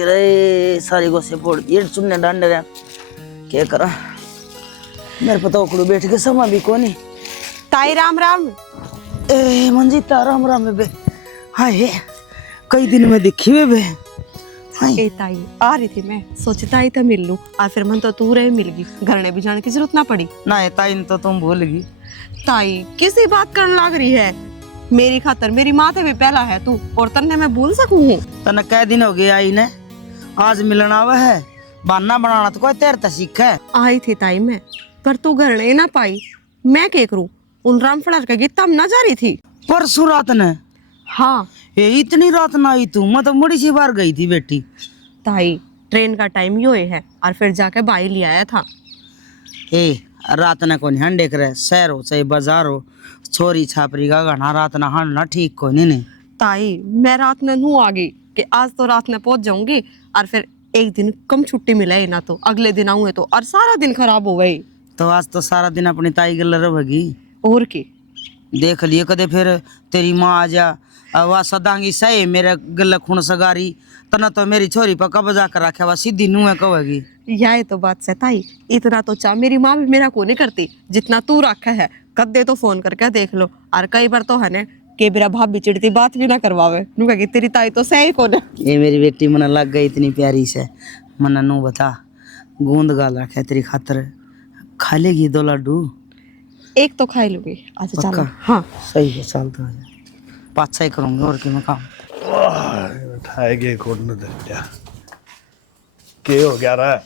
रे सारी गोसे फोड़ ये चुन्ने डांडे रहे क्या करा मेरे पता उखड़ू बैठ के समा भी कोनी ताई राम राम। ए मंजीता राम राम बे हाय कई दिन में दिखी वे बे हाय ए ताई आ रही थी मैं सोची ताई तो मिल लूं और फिर मन तो तू रहे मिल गई घर ने भी जाने की जरूरत ना पड़ी ना है ताइन तो तुम भूल गई ताई किसी बात करने लग रही है मेरी खातर मेरी माँ से भी पहला है तू और तन्ने मैं भूल सकूं हूँ तने कै दिन हो गए आई ने आज मिलना आवा है बहाना बनाना तो कोई तेरे तक सीखा है आई थी ताई मैं पर तू घर नहीं ना पाई मैं क्या करूं उन रामफड़ार का गीत तब ना जा रही थी परसों रात ने हाँ ये इतनी रात ना आई तू मैं तो मुड़ी सी बार गई थी बेटी ताई ट्रेन का टाइम यो है और फिर जाके बाई ले आया था ए रात ने कोई हंडे करे शहर हो चाहे बाजार हो छोरी छापरी का घना रात ना हंडना ठीक को नहीं ताई मैं रात में नू आ गई कि आज तो रात में पहुंच जाऊंगी और फिर एक दिन कम छुट्टी मिला है ना तो अगले दिन आऊंगे तो और सारा दिन खराब हो गई तो आज तो सारा दिन अपनी ताई गल रहेगी और की देख लिए कदे फिर तेरी माँ आ जा वह सदांगी सही मेरे गल खून सगारी तना तो मेरी छोरी पर कब्जा कर रखा वह सीधी नुए कहेगी यह तो बात से ताई इतना तो चाह मेरी माँ भी मेरा को नहीं करती जितना तू रखा है कदे तो फोन करके देख लो और कई बार तो है ने कि मेरा भाभी चिड़ती बात भी ना करवावे नू कहेगी तेरी ताई तो सही को ना ये मेरी बेटी मन लग गई इतनी प्यारी से मन नू बता गूंद गाल रखे तेरी खातर खा लेगी 2 लड्डू एक तो खाई लूंगी अच्छा चलो पक्का? हाँ सही है चल तो पाँच ही करूँगी और क्या मैं काम उठाएगे कौन न दर क्या के हो गया रहा है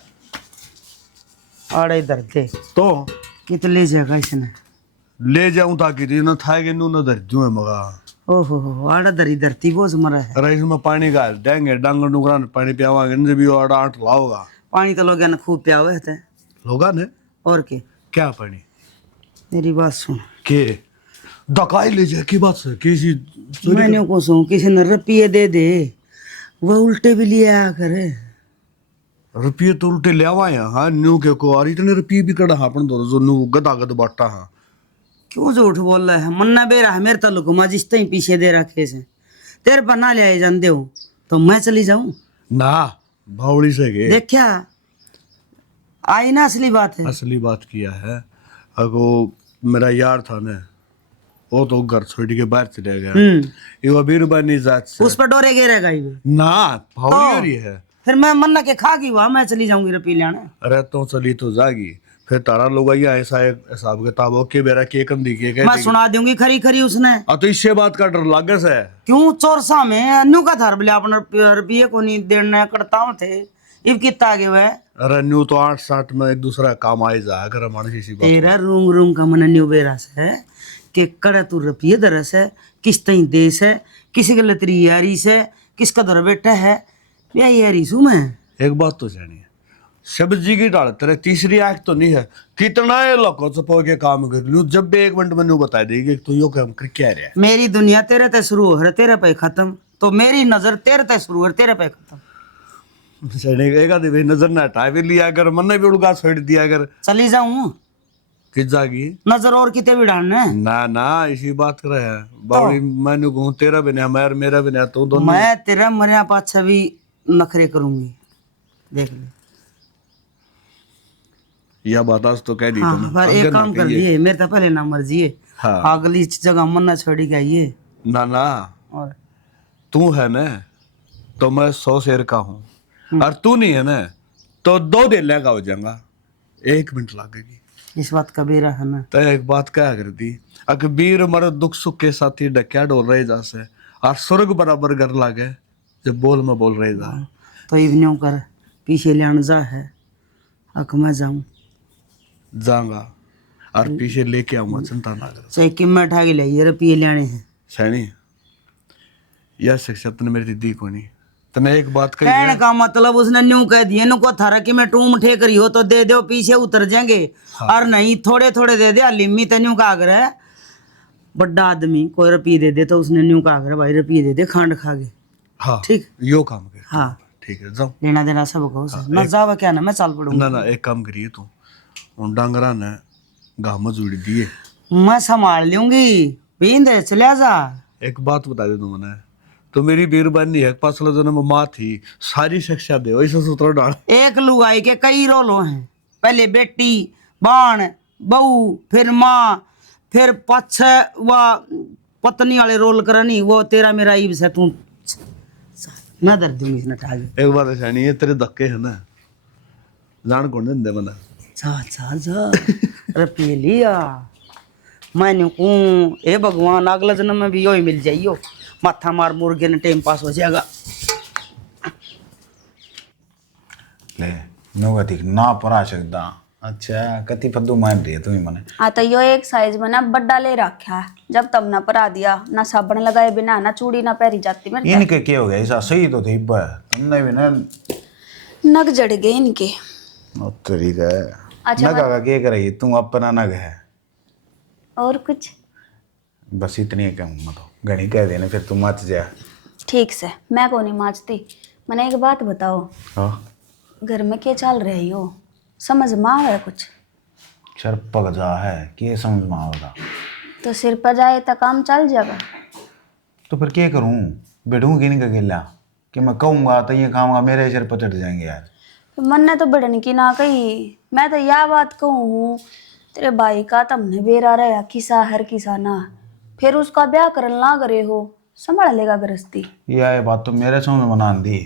आड़े इधर दे तो कितने जगह इसने ले जाऊं ताकि री न थाएगे नु न दर दूं मगा ओहो आड़ा दरी धरती बोझ मरा है अरे इसमें पानी का देंगे डांगर डुंगरा ने पानी पियावांगे न भी आड़ा आठ लाओगा पानी तो लोग ने खूब पिया हुए थे लोगा ने और के क्या पानी मेरी बात सुन के दकाई ले जाए की बात है किसी मैंने को सुन किसी ने रुपये दे वह उल्टे भी लिया करे रुपये तो उल्टे ले आवा है हाँ न्यू के को और इतने रुपये भी कड़ा हाँ अपन दो जो नु गदा गद बाटा हाँ क्यों झूठ बोल रहा है मन्ना बेरा है मेरे तल्लुक जिस तई पीछे दे रखे से तेरे पर ना ले जानते हो तो मैं चली जाऊं ना भावड़ी से के देखा आई ना असली बात है असली बात किया है अगो मेरा यार था ना वो तो घर छोड़ के बाहर चले गया ये अभी रुबानी जात से उस पर डोरे गिरेगा ही ना भावड़ी रही है फिर मैं मन्ना के खा गई वहां मैं चली जाऊंगी रुपये लेने अरे तो चली तो जागी फिर तारा लोग आइया ऐसा एक हिसाब किताब हो के मेरा के कम दिखे के मैं सुना दूंगी खरी खरी उसने तो इससे बात का डर लागे से क्यों चोरसा में अन्नू का धर बोले अपना रुपये को नहीं देना करता हूँ थे इब कितना आगे वह अरे न्यू तो 8-7 में एक दूसरा काम आई जा अगर मानसी सी बात तेरा रूम रूम का मन न्यू बेरस है कि कड़े तू रुपये दरस है किस तई देश है किसी के लिए तेरी यारी से किसका दर बेटा है या यारी सू मैं एक बात तो जानी है सब्जी की डाल तेरे तीसरी आंख तो नहीं है कितना ये लोगों से के काम कर लूं जब भी 1 मिनट में न्यू बता देगी तो यो काम कर क्या रहा मेरी दुनिया तेरे ते शुरू हो तेरे पे खत्म तो मेरी नजर तेरे ते शुरू हो तेरे पे खत्म सैनिक एक आदमी भाई नजर ना हटा भी लिया अगर मन ने भी उड़गा छोड़ दिया अगर चली जाऊं किस जागी नजर और कितने भी डालने ना ना इसी बात कर रहे हैं बावड़ी मैंने कहूँ तेरा भी नहीं मेरा भी नहीं तो दोनों मैं तेरा मरिया पाछा भी नखरे करूंगी देख ले यह बात आज तो कह दी हाँ तुमने पर एक काम कर लिए मेरे तो पहले ना मर्जी है हाँ अगली जगह मन्ना छोड़ी गई है ना ना और तू है ना तो मैं 100 शेर का हूँ और तू नहीं है ना तो 2 दिन लगा हो जाएगा 1 मिनट लगेगी इस बात का बेरा है ना तो एक बात क्या कर दी अकबीर मर दुख सुख के साथी डक्या डोल रहे जा से और स्वर्ग बराबर घर लागे जब बोल में बोल रहे जा तो इवनियों कर पीछे लेने जा है अक मैं जाऊं जाऊंगा और पीछे लेके आऊंगा चिंता ना कर चाहे कि मैं उठा के लाइए रुपये लेने हैं सैनी यह शिक्षक ने मेरी दीदी को नहीं तने एक बात कही कहने है का मतलब उसने न्यू कह दिया नु को थारा कि मैं टूम ठे करी हो तो दे दो पीछे उतर जाएंगे और नहीं थोड़े थोड़े दे दे लिम्मी तो न्यू का आग्रह बड़ा आदमी कोई रुपये दे दे तो उसने न्यू का आग्रह भाई रुपये दे दे खांड खा गए हाँ ठीक यो काम कर हाँ ठीक है जाओ लेना देना सब को ना जावा क्या ना मैं चल पड़ूंगा ना ना एक काम करिए तू उन डांगरा ने गाम जुड़ दिए मैं संभाल लूंगी बींद चले जा एक बात बता दे तू मैंने तो मेरी बीरबानी है पासला जन्म माँ थी सारी शिक्षा दे ऐसा सूत्र डाल। एक लुगाई के कई रोलों हैं, पहले बेटी, बाण, बहू, फिर माँ, फिर पछ व पत्नी वाले रोल करनी, वो तेरा मेरा ईब से तू मैं दर्द दूंगी इसने ठागे। एक बात ऐसा नहीं है तेरे धक्के है ना जान कौन दे मना जा अरे पी लिया मैंने कहूँ ए भगवान अगला जन्म में भी यो ही मिल जाइयो, माथा मार मुर्गे ने टाइम पास हो जाएगा। ले नौगतिक ना परा सकता। अच्छा कति फद्दू मान रही है तुम्हें मने। हाँ तो यो एक साइज में ना बड्डा ले रखा है, जब तब ना परा दिया, ना साबुन लगाए बिना ना चूड़ी ना पहरी जाती मेरे इनके क्या हो गया ऐसा सही तो थी तुमने भी ना नग जड़ गए इनके। तेरी का अच्छा, नगा का क्या करेगी तू अपना नग है और कुछ बस इतनी कहूँ तो घनी कह देने फिर तू मच जा। ठीक से मैं को नहीं माचती। मैंने एक बात बताओ, हाँ घर में क्या चल रही हो, समझ में आवे कुछ? सर पक जा है कि समझ में आवेगा तो सिर पर जाए तो काम चल जाएगा। तो फिर क्या करूँ बैठूँ कि नहीं का गिल्ला कि मैं कहूँगा तो ये खाऊंगा मेरे सिर पर चढ़ जाएंगे यार। तो मन ने तो बढ़ने की ना कही, मैं तो यह बात कहूँ हूँ तेरे भाई का तुमने बेरा रहा किसा हर किसा ना, फिर उसका ब्याह करन लाग रहे हो, संभाल लेगा गृहस्थी। ये बात तो मेरे समझ में बना दी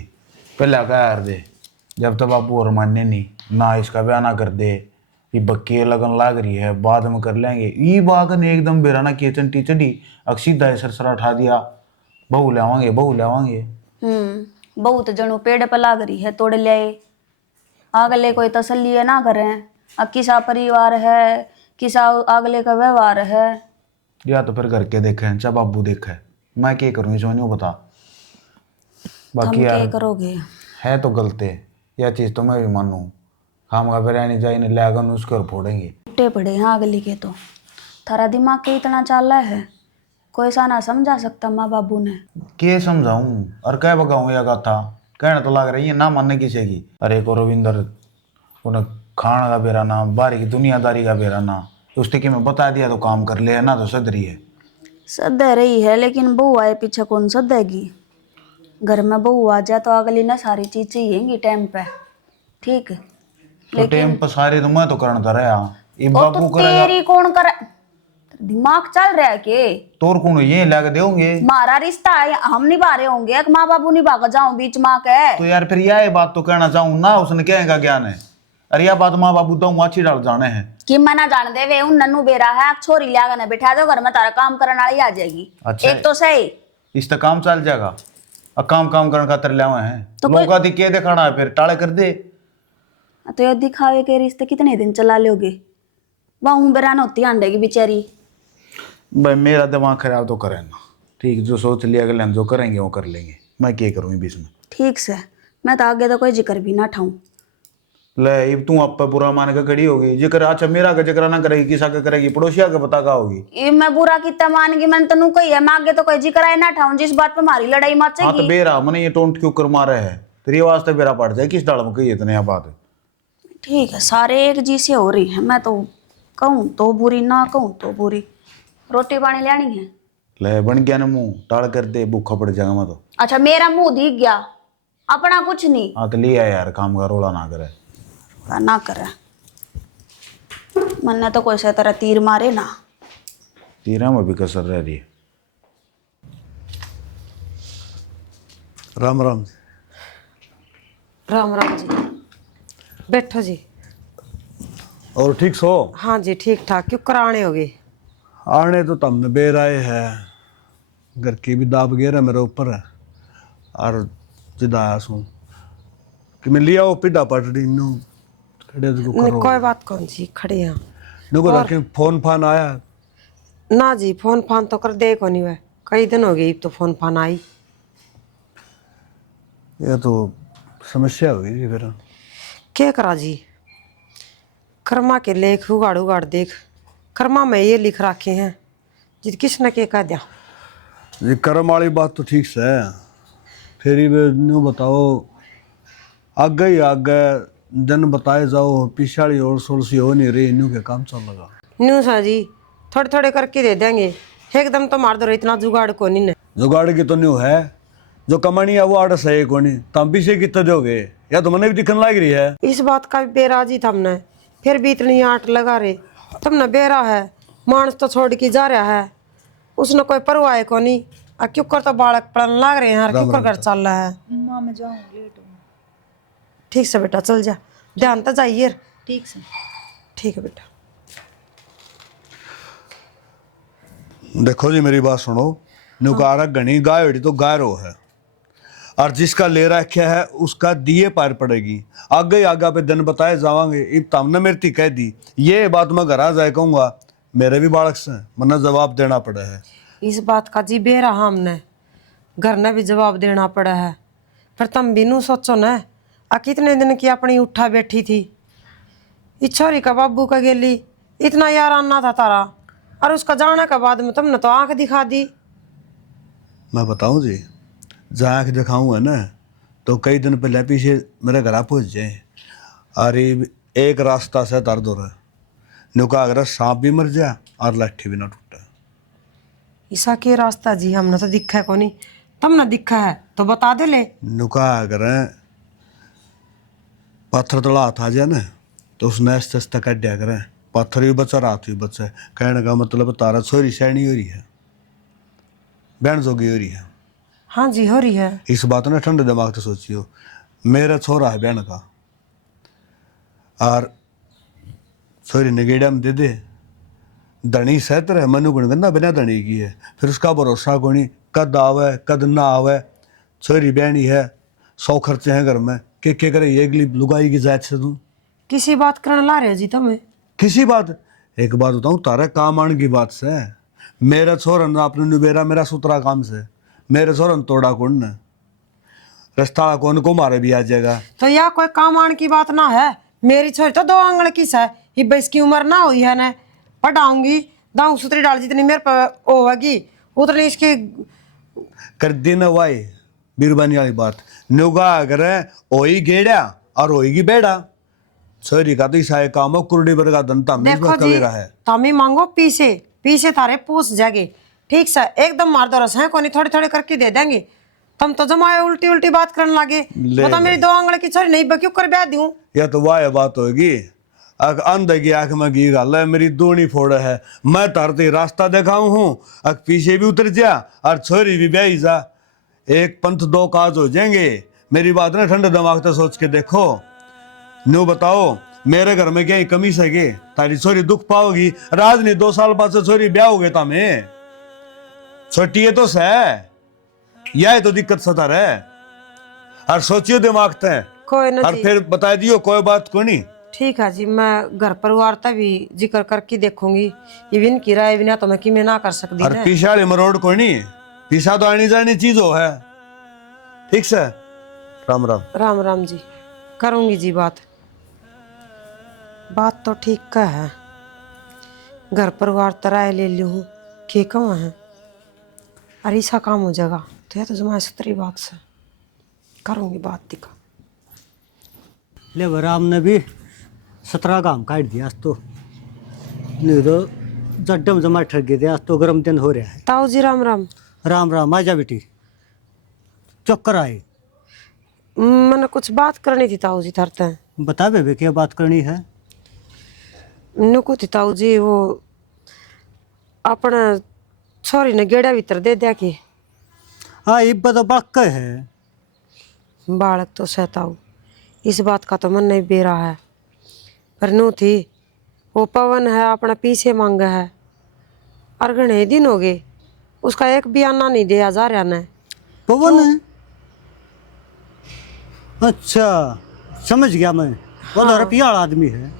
पहले क्या यार दे जब तक बापू और मान्य नहीं ना इसका ब्याह ना कर दे ये बक्के लगन लाग रही है बाद में कर लेंगे। ये बात ने एकदम बेराना किए चंटी चढ़ी सीधा सरसरा उठा दिया बहू लावांगे बहू लावांगे। बहुत जणु पेड़ पर लाग रही है तोड़ ले अगले कोई तसल्ली है ना करें। अब किसा परिवार है किसा अगले का व्यवहार है। या तो फिर घर के देखे चाहे बाबू देखे मैं क्या करूँ इसमें नहीं बता। हम बाकी क्या यार करोगे? है तो गलत है यह चीज़ तो मैं भी मानूँ हम का बिरयानी जाइए लगन उसके और फोड़ेंगे टूटे पड़े हैं अगली के। तो थारा दिमाग के इतना चाल रहा है कोई सा ना समझा सकता माँ बाबू ने। के समझाऊं और क्या बगाऊं या गाथा कहना तो लग रही है ना मानने किसी की। अरे को रविंदर उन्हें खाना का बेराना बारी की दुनियादारी का बेराना उसने कि मैं बता दिया तो काम कर ले ना तो सदरी है। सद रही है लेकिन बहू आए पीछे कौन सदेगी। घर में बहू आ जाए तो अगली ना सारी चीज चाहिएगी टाइम पे। ठीक तो टाइम पर सारे तो मैं तो करना रहा ये तो बाबू करेगा तेरी कौन करे? दिमाग चल रहा है के तोर कौन ये लग देंगे हमारा रिश्ता है हम निभा रहे होंगे एक माँ बाबू निभा कर जाऊं बीच माँ के। तो यार फिर यह बात तो कहना चाहूँ ना उसने कहेगा ज्ञान है। अरे यह बात माँ बाबू तो अच्छी डाल जाने हैं कि मैं ना जान दे वे उन नन्नू बेरा है छोरी लिया ना बिठा दो घर में तारा काम करने वाली आ जाएगी। अच्छा एक तो सही इस तक काम चल जाएगा अब काम करने खातर ले आए हैं तो लोग आदि के दिखाना है फिर टाले कर दे। तो ये दिखावे के रिश्ते कितने दिन चला लोगे? वहां बेरान होती अंडे की बेचारी। भाई मेरा दिमाग खराब तो करे ना ठीक जो सोच लिया अगले हम जो करेंगे वो कर लेंगे मैं क्या करूँ बीच में। ठीक से मैं तो आगे तो कोई जिक्र भी ना ठाऊं। ले अब तू आप बुरा मान के खड़ी होगी जिक्र अच्छा मेरा का जिक्र ना करेगी किसा का करेगी पड़ोसिया का पता का होगी। ये मैं बुरा कितना मान गई मैंने तनु कही है मैं आगे तो कोई जिक्र आए ना ठाऊं जिस बात पे हमारी लड़ाई हाँ तो मचेगी। बेरा मैंने ये टोंट क्यों कर मारे है तेरी वास्ते बेरा पड़ जाए किस डाल में कही इतने यह बात। ठीक है सारे एक जी से हो रही है मैं तो कहूँ तो बुरी ना कहूँ तो बुरी। रोटी पानी लेनी है? ले बन गया ना मुंह टाल कर दे भूखा पड़ जाएगा मैं तो। अच्छा मेरा मुंह दिख गया अपना कुछ नहीं। हाँ तो लिया यार काम का रोला ना करे ना करे मन तो कोई से तरह तीर मारे ना तीरा में भी कसर रह रही है। राम राम राम राम जी बैठो जी। और ठीक सो? हाँ जी ठीक ठाक क्यों कराने होगे? आने तो तुमने बेर आए है घर की भी दाब गिर मेरे ऊपर है और जिदा आया सू कि मैं लिया वो पिड्डा पटड़ी नू खड़े तो नहीं, कोई बात कौन जी खड़े हैं नुको रखे फोन फान आया ना जी। फोन फान तो कर दे को नहीं वह कई दिन हो गए तो फोन फान आई। ये तो समस्या हुई जी फिर क्या करा जी कर्मा के लेख उगाड़ उगाड़ देख कर्मा में ये लिख रखे हैं जी किसने के कह दिया। जी कर्म वाली बात तो ठीक से है फिर ही न्यू बताओ आगे ही आगे जन बताए जाओ पिछाड़ी और सोल सी हो नहीं रही इन्हू के काम चल लगा न्यू सा जी थोड़े थोड़े करके दे देंगे एकदम तो मार दो इतना जुगाड़ को नहीं। जुगाड़ की तो न्यू है जो कमानी है वो 8 है कोनी, तम पीछे कितना दोगे? या तो मैंने भी दिखने लग रही है। इस बात का भी बेराजी थमने, फिर भी इतनी आंट लगा रहे। तुमने बेरा है, मानस तो छोड़ के जा रहा है, उसने कोई परवाह है कोनी। क्यों कर तो बालक पढ़ने लग रहे हैं, क्यों कर घर चल रहा है। माँ मैं जाऊँ, लेट हूँ। ठीक से बेटा चल जा, ध्यान तो जाइए। ठीक से। ठीक है बेटा। देखो जी मेरी बात सुनो, नुकारा गणी गाय होड़ी तो गायरो है, और जिसका ले रखा है उसका दिए पार पड़ेगी। आगे आगे पे दिन बताए जावांगे। इब तमने मेरी थी कह दी ये बात मैं घर आ जाए कहूँगा, मेरे भी बालक से मना जवाब देना पड़ा है। इस बात का जी बेरा हमने घर ने भी जवाब देना पड़ा है। फिर तुम भी नू सोचो न, कितने दिन की अपनी उठा बैठी थी। इस छोरी का बाबू का गेली इतना यार आना था तारा, और उसका जाने के बाद में तुमने तो आंख दिखा दी। मैं बताऊं जी, जहाँ आँख दिखाऊँ है ना, तो कई दिन पहले पीछे मेरे घर पहुँच जाए, अरे एक रास्ता से दर्द हो रहा है। नुका अगर सांप भी मर जाए और लाठी भी ना टूटे। ईसा के रास्ता जी हमने तो दिखा है कोनी, तुमने दिखा है तो बता दे ले। नुका अगर पत्थर तला हाथ आ जाए ना, तो उसने आस्ते आस्ते काट दिया करें। पत्थर भी बचा, रात भी बचा। कहने का मतलब तारा छोरी सैनी हो रही है, बहन जोगी हो रही है। हाँ जी हो रही है। इस बात ने ठंडे दिमाग से सोचियो, मेरा छोरा है बहन का, और छोरी निगेड़ा में दे दे। धनी सहतर है, मनु गुण गंदा बिना धनी की है, फिर उसका भरोसा कोनी, कद आवे कद ना आवे। छोरी बहनी है, 100 खर्चे हैं घर में, के करे ये अगली लुगाई की जायज से तू किसी बात करने ला रहे जी तुम्हें? किसी बात। एक बात बताऊं, तारा काम आने की बात से मेरा छोरन आपने निबेरा मेरा सुतरा काम से, मेरे छोरन तोड़ा कौन ने रस्ता कौन को मारे भी आ जाएगा। तो यह कोई काम आने की बात ना है। मेरी छोरी तो 2 आंगन की है, ये इसकी उम्र ना हुई है न, पढ़ाऊंगी दाऊ सुतरी डाल जितनी मेरे पर होगी उतनी इसकी कर दिन वाई बीरबानी वाली बात। नुगा अगर ओई गेड़ा और होएगी बेड़ा, छोरी का तो ईसाई काम हो, कुर्डी पर का दंता में देखो जी है। तमी मांगो पीछे पीछे थारे पूछ जागे। ठीक से एकदम मार दो रस है कोनी, थोड़ी थोड़ी करके दे देंगे। तुम तो जमाए उल्टी उल्टी बात करने लगे। बता मेरी 2 आंगन की छोरी नहीं क्यों कर ब्याह दूं? या तो वाह बात होगी, अंधे की आंख में घी गाल है, मेरी दूनी फोड़ है। मैं तारते रास्ता दिखाऊं हूँ, पीछे भी उतर जा और छोरी भी ब्याही जा, एक पंथ 2 काज हो जाएंगे। मेरी बात ना ठंडे दिमाग से सोच के देखो। न्यू बताओ मेरे घर में क्या ही कमी सके, तारी छोरी दुख पाओगी। राज नहीं 2 साल बाद से छोरी ब्याह हो गए तामे, छोटी है तो सह, यह तो दिक्कत सता रहे। और सोचियो दिमाग ते, कोई ना और जी। फिर बता दियो कोई बात को नहीं। ठीक है जी, मैं घर परिवार तक भी जिक्र करके देखूंगी। ये भी इनकी राय बिना तो मैं कि मैं ना कर सकती और ना। पीछा वाली मरोड़ को नहीं, पीछा तो आनी जानी चीज हो है। ठीक से राम राम। राम राम जी, करूंगी जी बात। बात तो ठीक का है, घर परिवार तराय ले ली हूँ के कहाँ है, अरे ऐसा काम हो जाएगा तो यह तो जमा सतरी बात से करूंगी बात दिखा। ले राम ने भी 17 काम काट दिया आज तो, नहीं तो जड्डम जमा ठग गए थे। आज तो गर्म दिन हो रहा है। ताऊ जी राम राम। राम राम। आजा बेटी, चक्कर आए। मैंने कुछ बात करनी थी ताऊ जी थरते हैं। बता बेबे क्या बात करनी है? नुको थी ताऊ जी, वो अपने छोरी ने गेड़ा भीतर दे दिया कि हाँ इब तो बक है। बालक तो सहताऊ, इस बात का तो मन नहीं बे रहा है। पर नू थी वो पवन है अपना पीछे मांगा है, और घने दिन हो गए उसका एक भी आना नहीं दिया जा रहा ने। पवन है? अच्छा समझ गया मैं, वो तो रुपया वाला आदमी है।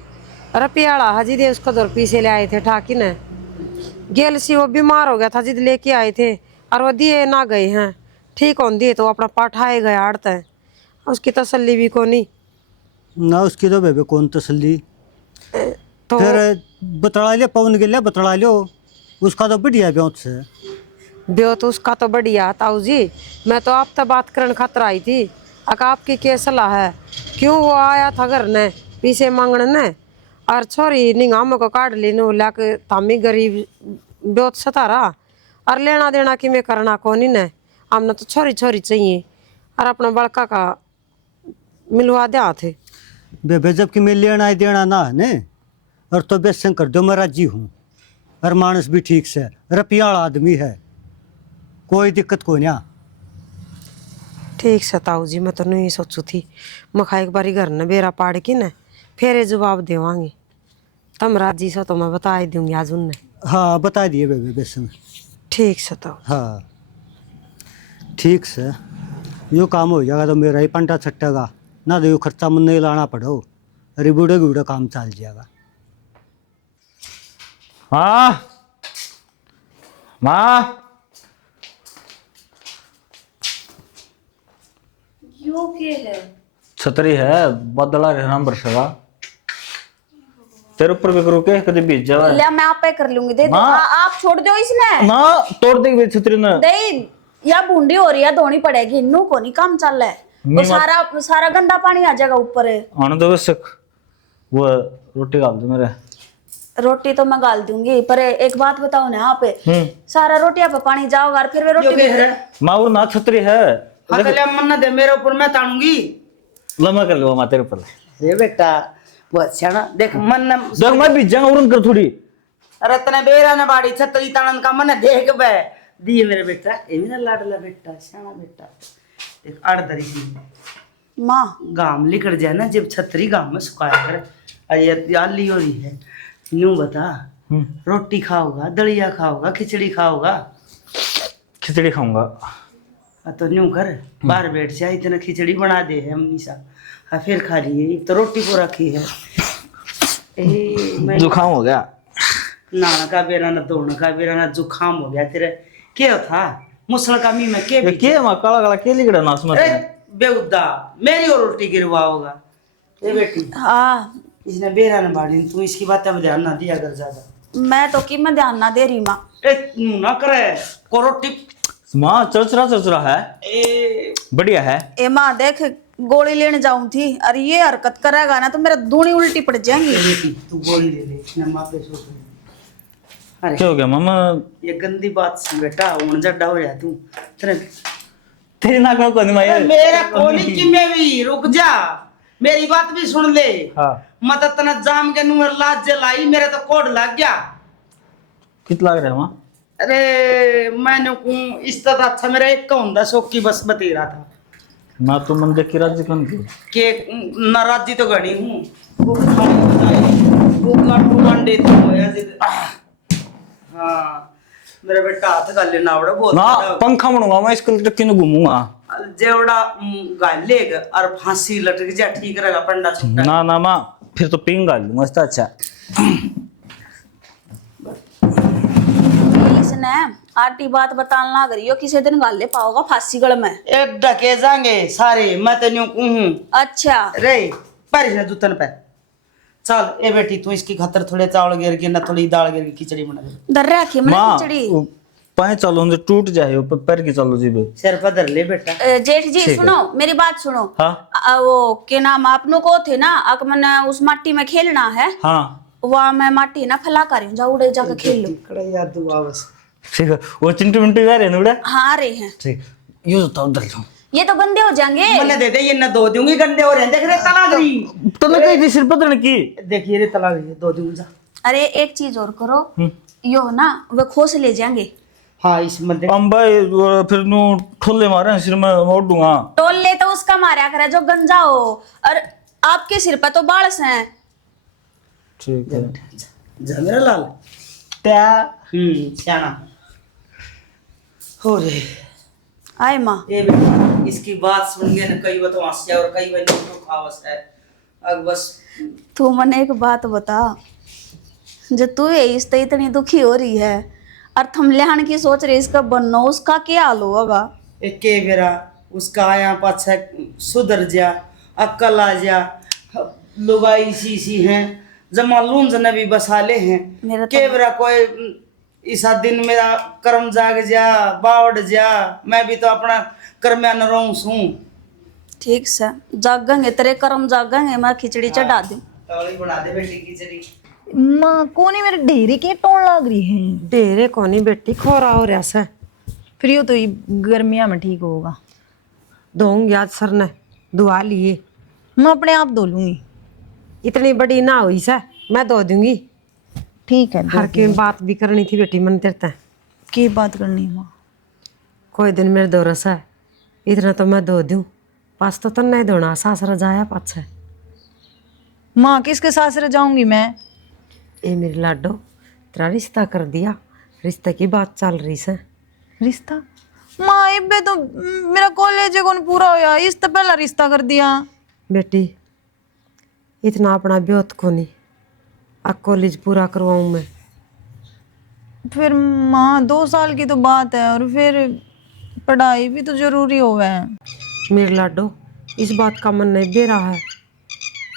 रपियाला हाजी दे उसको दर पीछे ले आए थे ठाकी ने, गेल सी वो बीमार हो गया था जिद लेके आए थे, और वो दिए ना गए हैं। ठीक हो दिए तो अपना पाठाए गए आड़ते हैं, उसकी तसल्ली भी को नहीं ना उसकी तो बेबे कौन तसल्ली। तो फिर बतला ले पवन के लिए, बतला लो उसका तो बढ़िया ब्योत से। ब्यो तो उसका तो बढ़िया ताऊ जी। मैं तो आप तक बात करने खातर आई थी, अका आपकी क्या सलाह है? क्यों वो आया था घर ने पीछे मांगने ने, और छोरी निगाम को काट ली नो लाके तामी गरीब ब्योत सतारा, और लेना देना कि मैं करना कोनी ने, हमने तो छोरी छोरी चाहिए और अपना बड़का का मिलवा दे थे। बेबे जबकि मैं लेना ही देना ना है ने, और तो बेसन कर दो मैं राजी हूँ, और मानस भी ठीक से रुपया आदमी है, कोई दिक्कत को ना। ठीक से ताऊ जी, मैं तो नहीं सोचू थी मखा एक बारी घर न बेरा पाड़ के न फिर ये जवाब देवांगे। तम राजी से तो मैं बता ही दूंगी आज उनने। हाँ बता दिए बेबे बेसन। ठीक से ताऊ। हाँ ठीक से, यो काम हो जाएगा तो मेरा ही पंटा छट्टेगा ना, तो यो खर्चा मन नहीं लाना पड़ो, अरे बूढ़े बूढ़े काम चल जाएगा। हाँ माँ, यो के है? छतरी है, बदला रहना बरसेगा। तेरे ऊपर भी करूँ के कभी बीत जावा। ले मैं आप पे कर लूंगी, दे दो। माँ। आप छोड़ दो इसने। ना तोड़ देगी छतरी ने। दे या बूंदी हो रही है, धोनी पड़ेगी, इन्नू को नहीं काम चल रहा है। और सारा सारा गंदा पानी आ जाएगा ऊपर। आने दो बस, वो रोटी डाल दो मेरे। रोटी तो मैं गाल दूंगी, पर एक बात बताओ ना, यहाँ पे सारा रोटियां पे पानी जाओगा और फिर वे रोटी माँ वो ना छतरी है, हाँ तो मन ना दे मेरे ऊपर, मैं तानूंगी। लम्बा कर लो माँ तेरे ऊपर। रे बेटा बहुत सियाना, देख मन न देख मैं बीत जाऊंगा उड़न कर थोड़ी। रत्न बेरा ने बाड़ी छतरी तानन का मन देख बे दिए मेरे बेटा, ये मेरा लाडला बेटा, सियाना बेटा। देख अड़ दरी की माँ गाम लिकड़ जाए ना, जब छतरी गाम में सुखाया कर, अये आली हो रही है। यूं बता, रोटी खाओगा, दलिया खाओगा, खिचड़ी खाओगा? खिचड़ी खाऊंगा। तो यूं कर, बाहर बैठ जा, इतना खिचड़ी बना दे है अम्मी सा, हाँ फिर खा लिए, तो रोटी को रखी है। मैं जुकाम हो गया। नाना का बेरा ना, दोनों का बेरा ना, जुकाम हो गया तेरे। क्या था मुसल का मी में के माँ काला काला के लिखड़ा ना उसमें। बेउद्दा मेरी और उल्टी गिरवा होगा। ये बेटी हाँ, इसने बेरा ने बाड़ी, तू इसकी बातें में ध्यान ना दिया कर ज्यादा। मैं तो की मैं ध्यान ना दे रही माँ। ना करे को रोटी माँ चरचरा है, ए बढ़िया है। ए माँ देख, गोली लेने जाऊं थी, अरे ये हरकत करेगा ना तो मेरा दूनी उल्टी पड़ जाएंगी। बेटी तू गोली ले ले, इसने माँ पे सोच। अरे क्या हो गया मामा? ये गंदी बात सुन बेटा, उणजड्डा हो जा तू तेरे। तेरी नाक में कौन माया? मेरा कोनी की में भी रुक जा, मेरी बात भी सुन ले। हाँ मत तना जाम के नुर लाज जलाई, मेरे तो कोड लग गया। कित लग रहा है माँ? अरे मैंने इस तरह अच्छा मेरा एक का हुंदा शौक की बस बती रहा था ना तो मन देख के राज्य कौन की कि नाराजी तो घड़ी हूँ, वो खाली हो जाए, वो काटू अंडे तो होया जिद। हाँ मेरा बेटा हाथ का लेना आवड़ा बहुत ना ज्यादा। पंखा बनूंगा मैं, इसको टक्की में घूमूंगा। जेवड़ा गालेगा और फांसी लटक जा, ठीक रहेगा पंडा छुट्टा। ना ना माँ फिर तो पिंग गाल दूंगा, इससे अच्छा। इसने आटी बात बताने लग रही हो, किसी दिन गाल ले पाओगा फांसी गढ़ में। ए ढके जाएंगे सारे, मैं तो न्यू हूँ। अच्छा रे पैर ना जूतन पे चल। ए बेटी तू इसकी खातर थोड़े चावल गिर के ना, थोड़ी दाल गिर के खिचड़ी बना दे। दर रखी मैंने माँ खिचड़ी। पाए चलो अंदर टूट जाए, पैर की चलो जी बे। सिर पर धर ले बेटा। जेठ जी सुनो मेरी बात सुनो। हाँ वो के नाम आपनो को थे ना, अक मैंने उस माटी में खेलना है, हाँ वहाँ मैं माटी ना फैला कर जा, उड़े जाकर खेल लो। कड़ा याद दुआ बस। ठीक है, वो चिंटू मिंटू जा रहे हैं उड़ा। हाँ आ रहे हैं। ठीक, यूं तो उधर जाओ। ये तो गंदे हो जाएंगे। मैंने दे दे, ये न दो दूंगी, गंदे हो रहे हैं। देख रे तला गई, तो लगा थी सिर पतन की। देखिए रे तला गई, दो दूंगा जा। अरे एक चीज और करो, यो ना वे खोस ले जाएंगे। हाँ इस मंदिर अंबा फिर नु ठोले मारे सिर में मोड़ दूंगा। टोल ले तो उसका मारा करे जो गंजा हो, और आपके सिर पर तो बाल हैं। ठीक है जा मेरा लाल त्या सियाना हो रे। आए माँ ए बेटा इसकी बात सुन के न कई बार तो हंस जाए और कई बार तो खावस है। अब बस तू मने एक बात बता, जो तू है इस तो इतनी दुखी हो रही है और थम लेहन की सोच रही, इसका बनना उसका क्या हाल होगा? एक के बेरा उसका आया पाछा सुधर जा, अक्ल आ जा। लुगाई सी हैं, जब मालूम जन भी बसाले हैं। मेरा के बेरा कोई इसा दिन मेरा कर्म जाग जा, बावड़ जा, मैं भी तो अपना कर्म न रहूं सूं। ठीक से जागेंगे, तेरे कर्म जागेंगे, मैं खिचड़ी चढ़ा दूं। तौली बना दे बेटी खिचड़ी। माँ कोनी मेरे ढेरे के टोन लग रही है। डेरे कोनी बेटी खोरा हो रहा से, फिर यो तो गर्मिया में ठीक होगा। धोऊंगी आज सर ने दुआ लिए। मैं अपने आप धो लूंगी। इतनी बड़ी ना हुई से मैं धो दूंगी। ठीक है, हर की बात भी करनी थी बेटी मन तेरते। की बात करनी है माँ? कोई दिन मेरे दो रस है इतना तो मैं धो दूं। पास तो तन नहीं धोना सासरा जाया पाछे। माँ किसके सासरे जाऊंगी मैं? ए मेरी लाडो तेरा रिश्ता कर दिया। रिश्ते की बात चल रही से। रिश्ता? माँ इबे तो मेरा कॉलेज कौन पूरा होया, इस तो पहला रिश्ता कर दिया। बेटी इतना अपना ब्योत को नहीं अब कॉलेज पूरा करवाऊं मैं। फिर माँ 2 साल की तो बात है और फिर पढ़ाई भी तो जरूरी होवे है। मेरे लाडो इस बात का मन नहीं दे रहा है।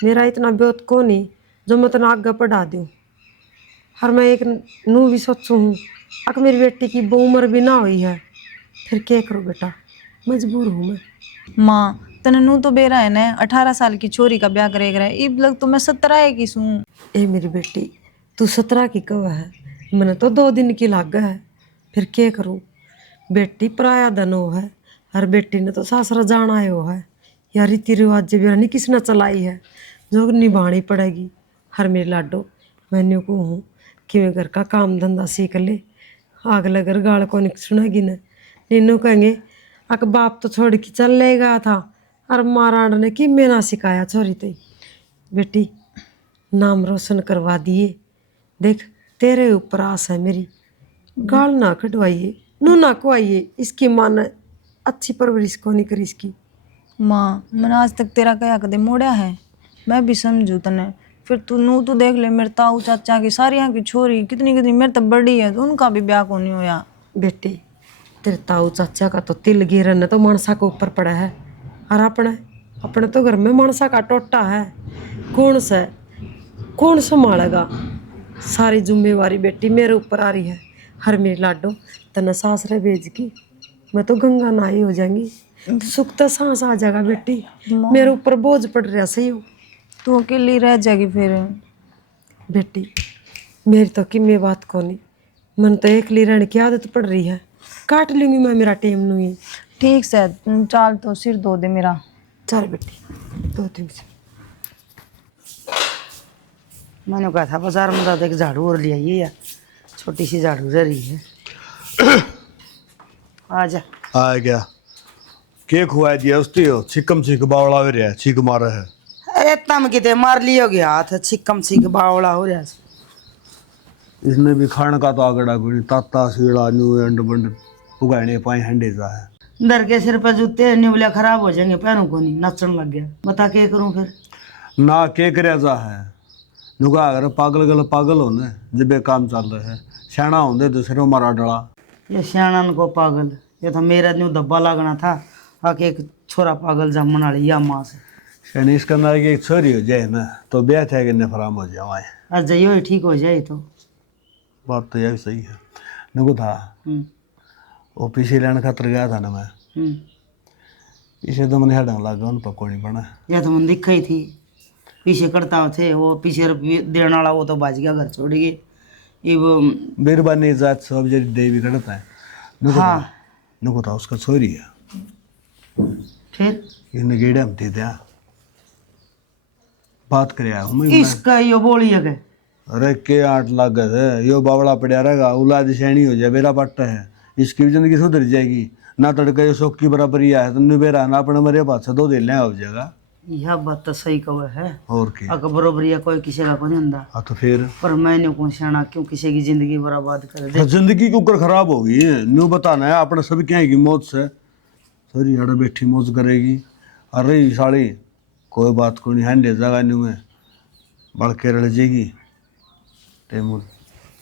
मेरा इतना ब्योत को नहीं जो मैं तना आगे पढ़ा दूँ। हर मैं एक नू भी सोचूँ हूँ अगर मेरी बेटी की वो उम्र भी ना हुई है फिर क्या करूँ बेटा, मजबूर हूँ मैं। माँ तने नू तो बेरा है ना, 18 साल की छोरी का ब्याह करेगा। इब लग तो मैं 17 की सूँ। ए मेरी बेटी तू 17 की कब है, मैंने तो 2 दिन की लाग है। फिर क्या करूँ, बेटी पराया धन हो है। हर बेटी ने तो सासरा जाना है वो है। या रीति रिवाज भी नहीं किसने चलाई है जो निभानी पड़ेगी। हर मेरे लाडो मैंने को हूँ कि मैं घर का काम धंधा सीख ले। आग लगर गाल को नहीं सुनेगी न। नीनू कहेंगे अक बाप तो छोड़ के चल लेगा था और महाराण ने कि मैं ना सिखाया छोरी तई। बेटी नाम रोशन करवा दिए। देख तेरे ऊपर आस है मेरी। गाल ना कटवाइए नू ना खुआइए। इसकी माँ ने अच्छी परवरिश को नहीं करी इसकी। माँ मैंने आज तक तेरा कया कदे मोड़ा है, मैं भी समझू तने। फिर तू नू तो देख ले, मेरे ताऊ चाचा की सारियां की छोरी कितनी कितनी मेरे तो बड़ी है, तो उनका भी ब्याह को नहीं होया। बेटी तेरे ताऊ चाचा का तो तिल गिरन तो मनसा के ऊपर पड़ा है और अपने अपने तो घर में मनसा का टोटा है। कौन संभालेगा? सारी जिम्मेवारी बेटी मेरे ऊपर आ रही है। हर मेरी लाडो तने सासरे भेज की मैं तो गंगा नहाई हो जाएंगी। सुख तो सांस आ जाएगा बेटी। मेरे ऊपर बोझ पड़ रहा सही हो। तू अकेली रह जाएगी फिर। बेटी मेरी तो किम्मे बात को नहीं, मन तो एकली रहने की आदत पड़ रही है। काट लूंगी मैं मेरा टेम नू ही। ठीक से चाल तो सिर धो दे मेरा। चल बेटी 2 दिन से। मैंने कहा था बाजार में दादा एक झाड़ू और ले आइए या छोटी सी झाड़ू रह रही है। आ जा। आ गया के खुआ दिया उसती हो छिकम छिक बावड़ा हो रहा है छिक मारा है। अरे तम किते मार लियोगे हाथ छिकम छिक बावड़ा हो रहा है। इसने भी खाने का तो आगड़ा कोई ताता सीड़ा न्यू एंड बंड उगाने पाए हंडे जा है। डर के सिर पर जूते न्यूबले खराब हो जाएंगे, पैरों को नहीं नचन लग गया। बता के करूं फिर? ना के करे जा है नुका अगर पागल हो ने जब ये काम चल रहा है सियाणा होंदे तो सिरों मारा डला। ये सियाणन को पागल, ये तो मेरा न्यू धब्बा लगना था आके एक छोरा पागल जामन वाली या माँ से। शनि स्कंदर की एक छोरी हो जाए ना तो ब्याह थे कि नफराम हो जाए। आज जाइयो ठीक हो जाए तो बात तो यही सही है। नुको था वो पीछे लेने खातर गया था ना मैं। पीछे तो मैंने हडंग लगा उन पकौड़ी बना। यह तो मन दिखा ही थी पीछे करता थे वो पीछे देने वाला वो तो बाज गया घर छोड़ गए। ये वो बिरबानी जात सब जरी देवी करता है। नुको था उसका छोरी है। फिर इन्हें गेड़े हम थे त्या बात करे इसका यो बोली है। अरे के 8 लाख है यो बावड़ा पड़ा रहेगा औलाद सैनी हो जाए बेरा पट्टा है। इसकी भी जिंदगी सुधर जाएगी ना। तड़का ये शौक की बराबरी है तो निबेरा ना अपने मरे बात से 2 दिन ले हो जाएगा। यह बात तो सही कहा है। और क्या अगर बरोबरिया कोई किसी का को नहीं होता। हाँ तो फिर पर मैंने कौन सियाना क्यों किसी की जिंदगी बर्बाद कर दे। जिंदगी के ऊपर खराब होगी न्यू बताना है अपने सब क्या की मौत से सरी हड़ा बैठी मौज करेगी। अरे साड़ी कोई बात को नहीं हैंडे जाएगा न्यू में बड़ के रल जाएगी टेमूर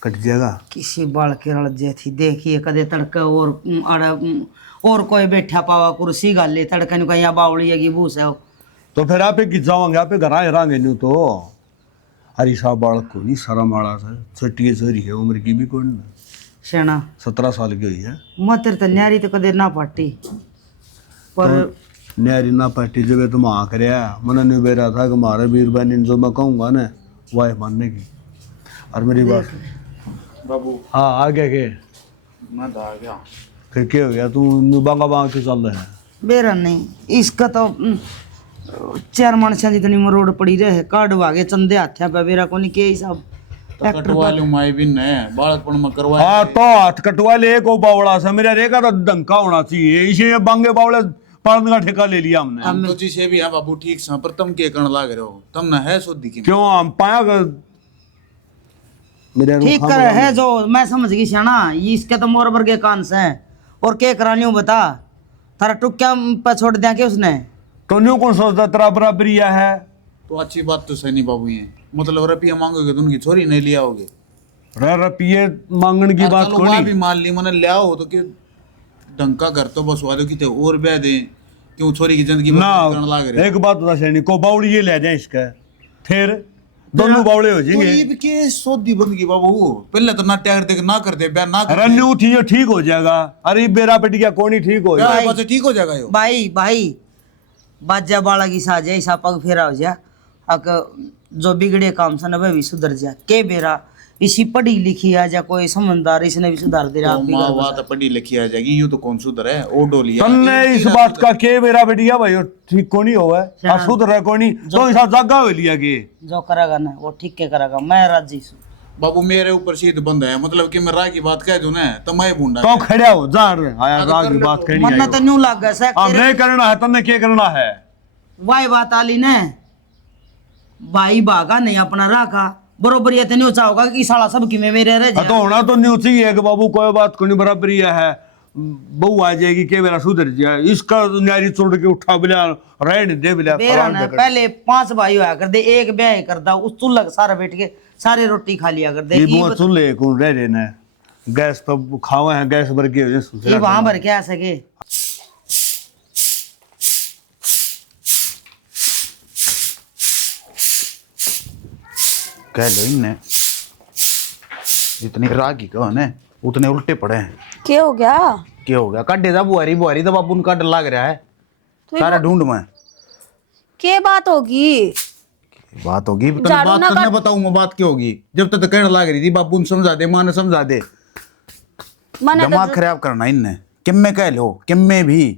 कट जाएगा। किसी बाल के रल थी देखिए कदे तड़के और कोई बैठा पावा कुर्सी गाले तड़के नु कहीं बावड़ी है भूस है। तो फिर आप की जाओगे आप घर आए रहेंगे न्यू तो हरी साहब बालक को नहीं सारा माड़ा था छोटी छोरी है उम्र की भी कौन सेना 17 साल की हुई है। मत तो न्यारी तो कदे ना पाटी पर तो न्यारी ना पाटी जब तुम आ कर मन नहीं बेरा था कि हमारे वीरबानी जो मैं कहूँगा ना वह मानने की। और मेरी बात बाबू हाँ आ गया के मैं तो आ गया। फिर क्या हो गया तू बांगा बांग के चल रहा है? बेरा नहीं इसका तो चार मानसा जितनी मरोड़ पड़ी रहे कार्ड वागे चंदे हाथ्या पे बेरा को नहीं के हिसाब कटवा लूं माई भी न बालकपन में करवा हाँ तो हाथ कटवा ले को बावड़ा सा मेरा रेका तो डंका होना चाहिए, इसे बांगे बावड़े पालन का ठेका ले लिया हमने। हम तो जिसे भी है बाबू ठीक सा, पर तुम के करण लाग रहे हो, तुम ना है शुद्धि की क्यों हम पाया कर मेरे ठीक कर है जो मैं समझ गई शाना ये इसके तो मोर वर्गे कान से है और के करानी हूँ बता थारा टुक्या पे छोड़ दिया के उसने तो न्यू कौन सोचता तेरा बराबरिया है? तो अच्छी बात तो सही नहीं बाबू, ये मतलब रुपया मांगोगे तो उनकी छोरी नहीं लिया होगे। रुपये मांगने की बात चलो कोई वहाँ नहीं। भी मान ली मैंने लिया हो तो कि ढंग का घर तो बसवा दो, कितने और ब्याह दे, क्यों छोरी की जिंदगी बर्बाद लाग ना रहे एक बात बता सैनी को बावड़ी ये ले जाए इसका, फिर दोनों बावड़े हो तो जाएंगे। ये भी के सोधी बंदगी बाबू, पहले तो ना त्याग दे ना करते ब्याह ना अरे करते, न्यू थी ठीक हो जाएगा। अरे बेरा बेटी क्या कोनी ठीक हो जाएगा। ब्याह बच्चे ठीक हो जाएगा यो। भाई भाई बाजा बाला की साज है ऐसा पग फेरा हो जा अक जो बिगड़े काम से न वह भी सुधर जा के बेरा इसी पढ़ी लिखी है या कोई समझदार इसने भी सुधार दे रहा तो माँ बात पढ़ी लिखी आ जाएगी, यूं तो कौन सुधर है ओ डोलिया तन्ने इस बात का के बेरा बेटिया भाई ठीक को नहीं होगा और सुध रहा को नहीं तो हिसाब जागा हो लिया के जो करेगा ना वो ठीक के करेगा मैं राजी हूँ। बाबू मेरे ऊपर सीध बंद है, मतलब कि मैं राह की बात कह दूं ना तो मैं बूंदा तो खड़ा हो जा आया राग की बात कहनी मन्ना तो न्यू लग गया हाँ नहीं करना है तन्ने क्या करना है? वाई बात आली ने भाई बागा नहीं अपना राखा बरोबर ये तो नहीं होता होगा कि साला सब की में मेरे रह तो होना तो नहीं चाहिए कि बाबू कोई बात को नहीं बराबरी है बहू आ जाएगी के बेरा सुधर जाए इसका न्यारी छोड़ के उठा बिला रह नहीं दे बिला बेरा ना पहले 5 भाई होया कर दे एक ब्याह कर दा उस चूल्हा सारा बैठ के सारे रोटी खा लिया कर दे ये बहुत चूल्हे कौन रह रहे ना गैस पर खावा है गैस भर के ये वहां भर के आ सके कह लो इनने जितनी रागी कहो ने उतने उल्टे पड़े हैं। क्या हो गया? क्या हो गया? काटे जा बुआरी बुआरी तो बाबू उनका डर लग रहा है सारा ढूंढ में। क्या बात होगी? बात होगी तो झाड़ू बात ना करने काट- बताऊंगा बात क्या होगी, जब तक तो कहने लग रही थी बाबू ने समझा दे माँ ने समझा दे, मैंने दिमाग खराब करना इनने किम में कह लो किम में भी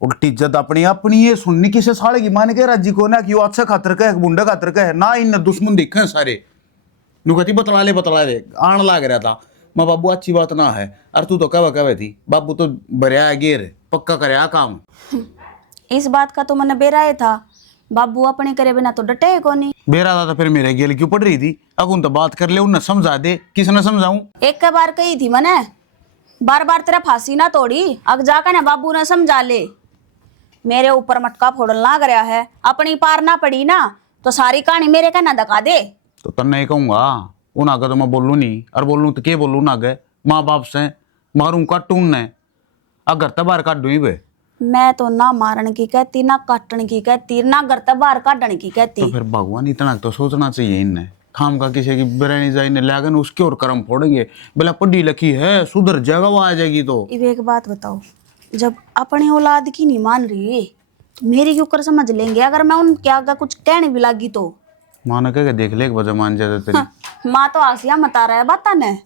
उल्टी इज्जत अपनी अपनी ये सुननी किसे साले की मान के राजी को ना कि वो अच्छा खातर का है बुंडा खातर का है ना, इन दुश्मन दिखे सारे नुकती बतला ले आन लाग रहा था माँ बाबू अच्छी बात ना है अरे तू तो कह थी बाबू तो भरिया गेर पक्का करे काम। इस बात का तो मैंने बेराए था, बाबू अपने करे बिना तो डटे को नहीं। बेरा था तो फिर मेरे गेल क्यों पड़ रही थी, अब उन तो बात कर ले उन्हें समझा दे, किसने समझाऊं? एक के बार कही थी मैंने, बार बार तेरा फांसी ना तोड़ी, अग जाकर ना बाबू ने समझा ले। मेरे ऊपर मटका फोड़न लाग रहा है, अपनी पार ना पड़ी ना तो सारी कहानी मेरे का ना दका दे। तो तन्ने कहूंगा उन आगे तो मैं बोलू नहीं और बोलूं तो क्या बोलूं ना आगे माँ बाप से मारूं काटूं ने अगर तबार काट दूं बे। मैं तो ना मारन की कहती ना काटन की कहती ना घर तक बाहर काटने की कहती। तो फिर भगवान इतना तो सोचना चाहिए इनने, खाम का किसी की बिरयानी जाए ने लागे ना उसके और कर्म फोड़ेंगे, बोला पढ़ी लिखी है सुधर जाएगा वो आ जाएगी। तो अब एक बात बताओ, जब अपनी औलाद की नहीं मान रही तो मेरी क्यों कर समझ लेंगे, अगर मैं उनके आगे कुछ कहने भी लगी तो? माँ ने कह देख ले एक वजह मान जाते तेरी। माँ तो आसिया मता रहा है बाता ने,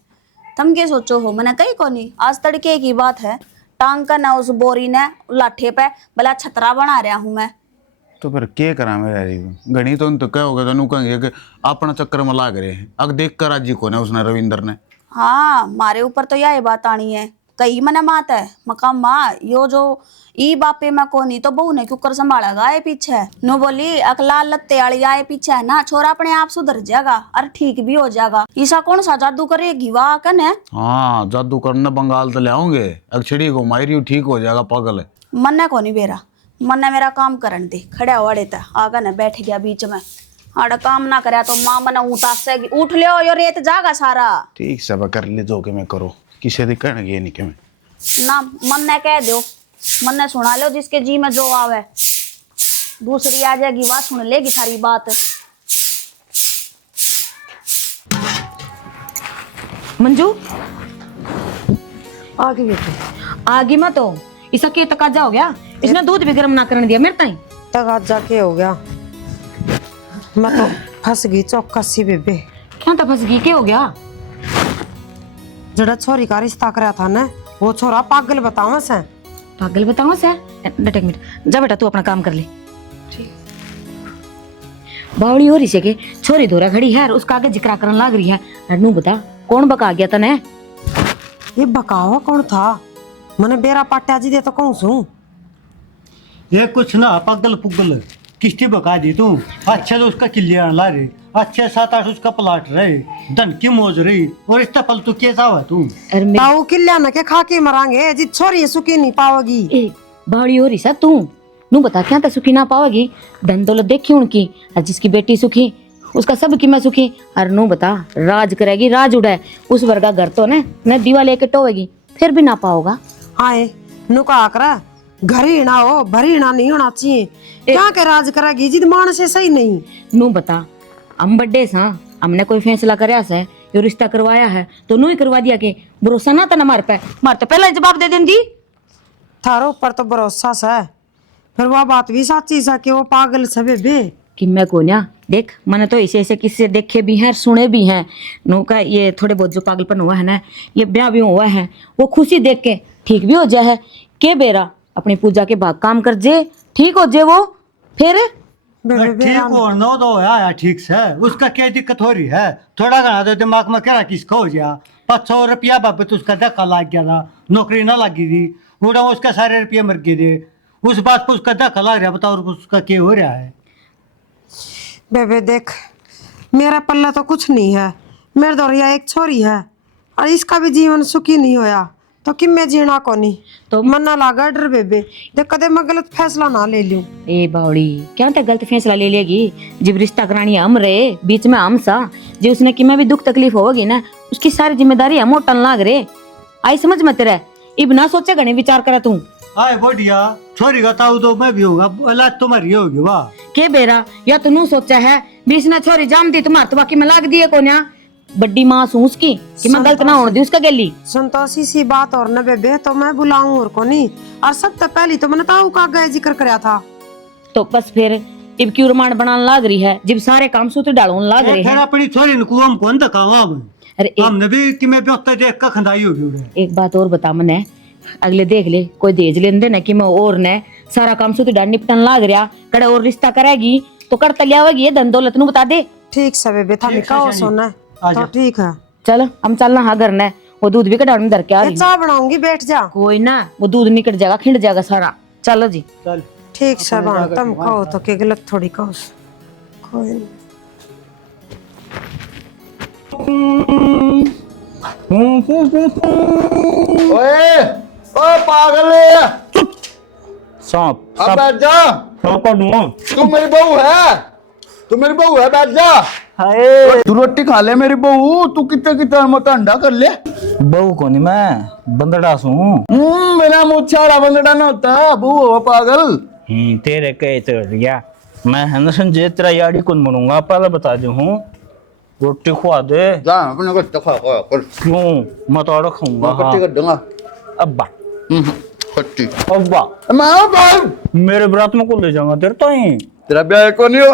तुम क्या सोचो हो? मैंने कही को नहीं, आज तड़के की बात है, टांग का ना उस बोरी ने लाठे पे भला छतरा बना रहा हूं मैं। तो फिर क्या करा मेरे घनी तो तो कहोगे तो कहेंगे कि अपना चक्कर में लाग रहे हैं, अग देख कर राजी को ना उसने रविंदर ने। हाँ मारे ऊपर तो यही बात आनी है, कही मैंने मात है मका माँ यो जो ई बापे में को नहीं तो बहू ने क्यों कर संभालेगा आए पीछे नो बोली अकला लत्ते वाली आए पीछे है ना, छोरा अपने आप सुधर जाएगा और ठीक भी हो जाएगा। ईसा कौन सा जादू करेगी वाह कन है? हाँ जादू करने बंगाल तो ले आओगे, अक्षड़ी को मारी ठीक हो जाएगा पागल है। मन्ने को नहीं बेरा, मन्ने मेरा काम करन दे, खड़ा वाड़े था आगा न बैठ गया बीच में, आड़ा काम ना करे तो माँ मना ऊँटा से उठ लियो यो रेत जागा सारा। ठीक सब कर ले जो के मैं करो, किसी दी कहने नहीं के मैं ना मन ने कह दो, मन ने सुना लो जिसके जी में जो आवे, दूसरी आ जाएगी बात सुन लेगी सारी बात। मंजू आगे बेटे आगे मत हो, इसका के तकाजा हो गया, इसने दूध भी गर्म ना करने दिया मेरे ताई। तगाजा के हो गया, मैं तो फंस गई चौकसी बेबे। क्या तो फंस गई, क्या हो गया? जड़ा छोरी का रिश्ता करा था ना वो छोरा पागल बतावा से। पागल बताओ से डट एक मिनट जा बेटा तू अपना काम कर ले। बावड़ी हो रही से के छोरी धोरा खड़ी है और उसका आगे जिक्र करन लाग रही है। नू बता कौन बका गया तने? ये बकावा कौन था? मने बेरा पाट्या जी दे तो कहूं सू। ये कुछ ना पगल पुगल किस्ती बका दी तू। अच्छे तो उसका किलियान ला रहे, अच्छे 7-8 उसका प्लाट रहे, धन की मौज रही, और इतना पल तू कैसा हुआ तू? अरे ताऊ किल्ल्या न के खा के मरांगे जी छोरी सुखी नहीं पाओगी। बावड़ी हो रही सा तू नू बता क्या तो सुखी ना पाओगी? धन दौलत देखी उनकी और जिसकी बेटी सुखी उसका सब की मैं सुखी। और नू बता राज करेगी राज उड़े उस वर्गा घर तो न दीवा लेके टोवेगी फिर भी ना पाओगा। हाय नु का आकरा घर ही ना हो भरी ना नहीं होना चाहिए। क्या के राज करेगी जिद मानस से सही नहीं। नू बता हम बड्डे सा हमने कोई फैसला करया से यो रिश्ता करवाया है तो नू ही करवा दिया के भरोसा ना था ना मार तो पहला ही जवाब दे देंगी। थारो ऊपर तो भरोसा है फिर वो बात भी सच्ची सा कि वो पागल सबे बे कि मैं कोन्या देख मैंने तो ऐसे ऐसे किस्से देखे भी हैं सुने भी हैं। नो का ये थोड़े बहुत जो पागलपन हुआ है ना ये ब्याह भी हुआ है वो खुशी देख के ठीक भी हो जाए है के बेरा अपनी पूजा के भाग काम कर जे ठीक हो जे वो फिर ठीक हो नो तो यार ठीक से उसका क्या दिक्कत हो रही है? थोड़ा घना तो दिमाग में क्या किसका हो गया? 500 रुपया बाबा तो उसका धक्का लग गया था, नौकरी ना लगी थी, उड़ा उसका सारे रुपये मर गए थे, उस बात पर उसका धक्का लग रहा। बताओ उसका क्या हो रहा है? बेबे देख मेरा पल्ला तो कुछ नहीं है, मेरे दौरिया एक छोरी है और इसका भी जीवन सुखी नहीं होया तो कि मैं जीना को नहीं तो मन ना लागा डर बेबे देख कदे मैं गलत फैसला ना ले लूं। ए बावड़ी क्या तक गलत फैसला ले लेगी? जब रिश्ता करानी हम रहे बीच में हम सा जो उसने कि मैं भी दुख तकलीफ होगी ना उसकी सारी जिम्मेदारी हम उठन लाग रहे। आई समझ मत रहे इब ना सोचे घने विचार करा तू। आए बढ़िया छोरी का ताऊ तो मैं भी होगा, औलाद तुम्हारी होगी। वाह के बेरा या तो नू सोचा है बीच ना छोरी जाम दी तुम्हार तो बाकी में लाग दिए को ना बड्डी मां सूस की कि मैं गलत ना होने दी उसका गली। संतोषी सी बात और न बेबे तो मैं बुलाऊं और को नहीं और सब तो पहली तो मैंने ताऊ का गए जिक्र करया था तो बस फिर इब क्यों रमान बनाने लाग रही है जब सारे काम सूत्र डालने लाग रहे फिर हैं। अपनी छोरी ने कुआं कौन धकावा? अरे हमने भी कि मैं व्यवस्था देख कर खंदाई होगी। एक बात और बता मने अगले देख ले कोई देज लेन दे ना कि मैं और ने सारा काम सूत्र डाल निपटन लाग रहा कड़े और रिश्ता करेगी तो कर तलियावेगी ये धन दौलत नु बता दे। ठीक से बेबे था निकाओ सोना तो ठीक है चल हम चलना हाँ घर ने वो दूध भी कटाने में धर के आ रही चाय बनाऊंगी बैठ जा। कोई ना वो दूध निकट जाएगा खिंड जाएगा सारा। चलो जी चल ठीक से बाण तुम कहो तो के गलत थोड़ी कहो कोई नहीं। ओए ओ पागल सांप अब बैठ जा। सांप का दूंगा। तू मेरी बहू है, तू मेरी बहू है, बैठ जा। हाय तू रोटी खा ले मेरी बहू, तू कितने कितना मत अंडा कर ले। बहू को नहीं मैं बंदड़ा सू। मेरा मुच्छाड़ा बंदड़ा ना होता बहू हो पागल। तेरे कहे तो गया मैं है ना संजय तेरा यारी कौन बनूंगा पहले बता दू हूँ। रोटी खुआ दे जा अपने को खा कर। क्यों मैं तो रखूंगा। कट्टी कर दूंगा। अब्बा कट्टी अब्बा मैं मेरे बरात में को ले जाऊंगा तेरे तो ही तेरा ब्याह को नहीं हो।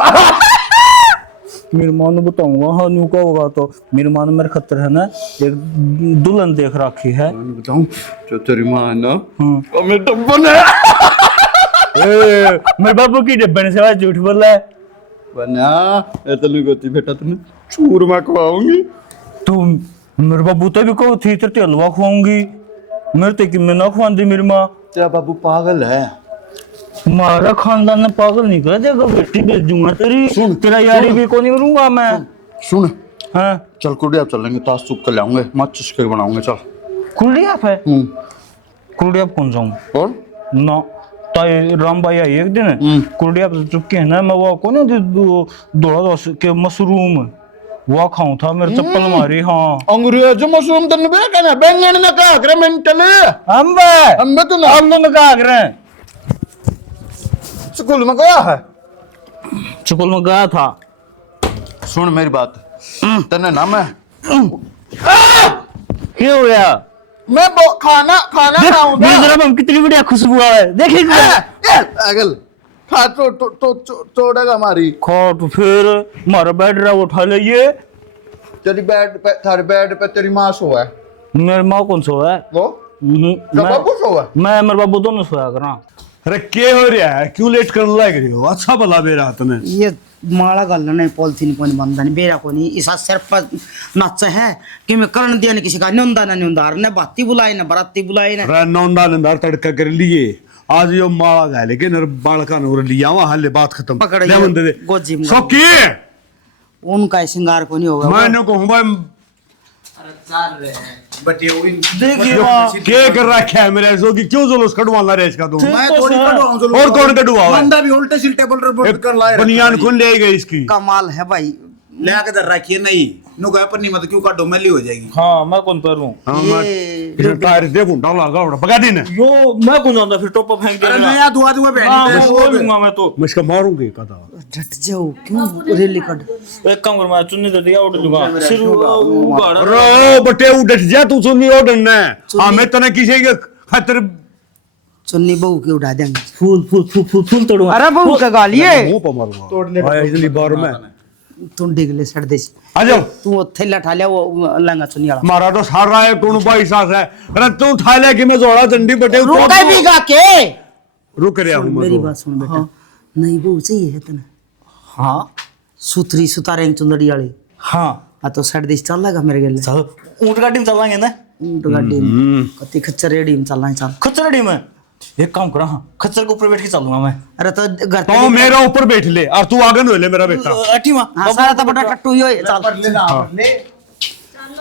मेरी माँ ने बताऊंगा हाँ न्यू का होगा तो मेरी माँ ने मेरे खतर है ना एक दुल्हन देख रखी है। बताऊं जो तेरी माँ है ना हाँ मेरे डब्बन है। मेरे बाबू की डब्बन से झूठ बोल रहा है। बना ये तो नहीं होती बेटा तुम्हें चूरमा खवाऊंगी। तू मेरे बाबू तो भी कहो थी तेरे हलवा खुआऊंगी मेरे तो कि मैं ना खुआंदी मेरी माँ। तेरा बाबू पागल है। हमारा खानदान ने पागल नहीं कर देगा बेटी भेज दूंगा तेरी तेरा यारी भी को नहीं करूंगा मैं। सुन हाँ चल कुड़िया चलेंगे ताश चुप कर लाऊंगे माचिस के बनाऊंगे चल। कुलड़ी आप है कुलड़ी आप कौन जाऊँ और ना ताई राम भाई आई एक दिन कुलड़ी आप चुपके है ना मैं वो को ना दौड़ा दो के मशरूम वो खाऊं था मेरे चप्पल मारी। हाँ अंग्रेज मशरूम तन बे कहना बैंगन ना का करे मेंटल अंबे अंबे तो ना हम दोनों का आग्रह स्कूल में गया है। स्कूल में गया था। सुन मेरी बात तने ना मैं क्या हो गया? मैं खाना खाऊंगा। मेरी तरफ हम कितनी बढ़िया खुशबू है देखिए पागल खा तोड़ेगा हमारी खा तो फिर हमारा बेड रहा वो उठा लिए। तेरी बेड पे थारे बेड पे तेरी माँ सो है। मेरी माँ कौन सो है? वो मैं मेरे बाबू दोनों सोया करा। अरे के हो रहा है, क्यों लेट करने लग रही हो? अच्छा भला बेरा तने ये माला गलने पॉलिथीन को नहीं बंदा नहीं बेरा को नहीं इसा सिर पर नच है कि मैं करण दिया नहीं किसी का नंदा ना निंदार ने बाती बुलाई ना बराती बुलाई ना रे नौंदा नंदार तड़का कर लिए आज यो माला गए लेकिन बालका नूर लिया वहां हल्ले बात खत्म पकड़ ले बंदे दे गोजी में सौकी उनका श्रृंगार को नहीं होगा मैंने कहूं भाई देखिए के कर रखा है मेरे ऐसो कि क्यों जुलूस कटवाना रे इसका तुम? मैं थोड़ी कटवाऊं जुलूस। और कौन कटवाओ? बंदा भी उल्टे सील टेबल पर बंद कर लाए बनियान कौन ले गई इसकी? कमाल है भाई ले आके दर रखिए नहीं नु गए पर नहीं मत क्यों काटो मैली हो जाएगी। हाँ मैं कौन करूँ ये टायर दे गुंडा लगा उड़ा पका देना यो मैं कौन जानता फिर टोपा फेंक अरे देना। नया धुआ धुआ हाँ, मैं वो पहन लूंगा मैं तो। मैं इसका मारूंगी कदा झट जाओ क्यों रेली कट एक काम कर मैं चुन्नी दे दिया उड़ दूंगा सिर उगाड़ रो बटे उठ जा तू सुनी ओडन ने हां मैं तने किसी के खातिर चुन्नी बहू की उठा देंगे फूल तोड़ूंगा। अरे बहू का गालिए मुंह पर मारूंगा तोड़ने भाई इतनी बार में तुम डिगले सड़ दे आ जाओ तू थैला ठा लिया वो लंगा चुन्नी वाला मारा तो सारा है कौन भाई सास है अरे तू ठा ले कि मैं जोड़ा डंडी बटे रुका भी गा के रुक रहा हूं मैं मेरी तो। बात सुन बेटा नहीं बहू चाहिए है तने हाँ सुथरी सुतारे चुंदड़ी वाली हाँ आ तो सड़ दे चल लगा मेरे गले चल ऊँट गाड़ी में चलाएंगे ना। ऊंट गाड़ी में कति खच्चर रेडी में चलना है चल खच्चर गाड़ी में एक काम करा हाँ खच्चर के ऊपर बैठ के चलूंगा मैं। अरे तो घर पे तो मेरा ऊपर बैठ ले और तू आगे न ले मेरा बेटा अठी माँ हाँ सारा तो बड़ा टट्टू ही होए चल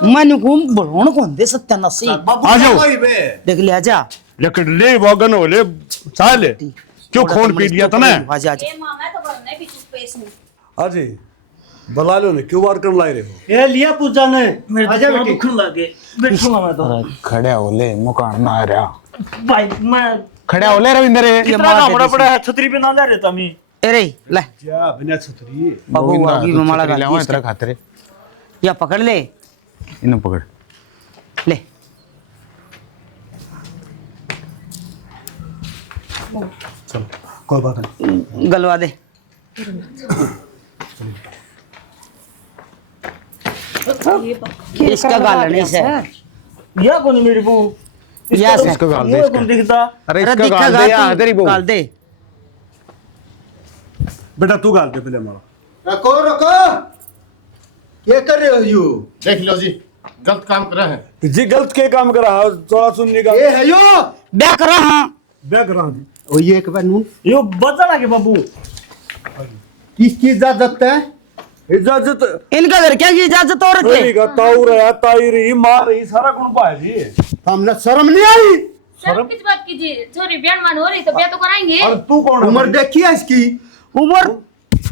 मैं घूम बढ़ोण कौन दे सत्यानाशी आ जाओ देख ले आजा लेकिन ले वागन हो ले चाल क्यों खून पी दिया तने आजा आजा अजी बला लो ने क्यों वार कर लाई रहे हो? ये लिया पूजा ने आजा बेटी दुखन लगे बैठूंगा मैं तो। खड़े हो ले मुकान ना आ रहा भाई मैं खड़े हो ले रविंदर कितना काम पड़ा है छतरी पे ना जा रहता मैं। अरे ले क्या बिना छतरी बाबू आगे में माला ले गाली इतना खातिर या पकड़ ले इन्हें पकड़ ले चलो कोई बात नहीं गलवा दे इसका गाल नहीं से या कौन मेरी बहू या से इसको गाल दे मुझे कौन दिखता। अरे अरे इसका दिखा गाल दे या इधर ही गाल दे बेटा तू गाल दे पहले हमारा रखो रखो ये कर रहे हो यू देख लो जी गलत काम कर रहे हैं जी गलत के काम करा थोड़ा सुनने का ये है यो ब्याह करा हाँ बैग रहा जी और ये एक बार नून यो बचा ना के बाबू किसकी इजाजत है इजाजत इनका घर क्या की इजाजत हो रही रही का ताऊ रहा ताई रही मां रही सारा कौन पाए जी हमने शर्म नहीं आई शर्म किस बात की जी? छोरी ब्याह मान हो रही तो ब्याह तो कराएंगे। और तू कौन है उम्र देखी है इसकी उम्र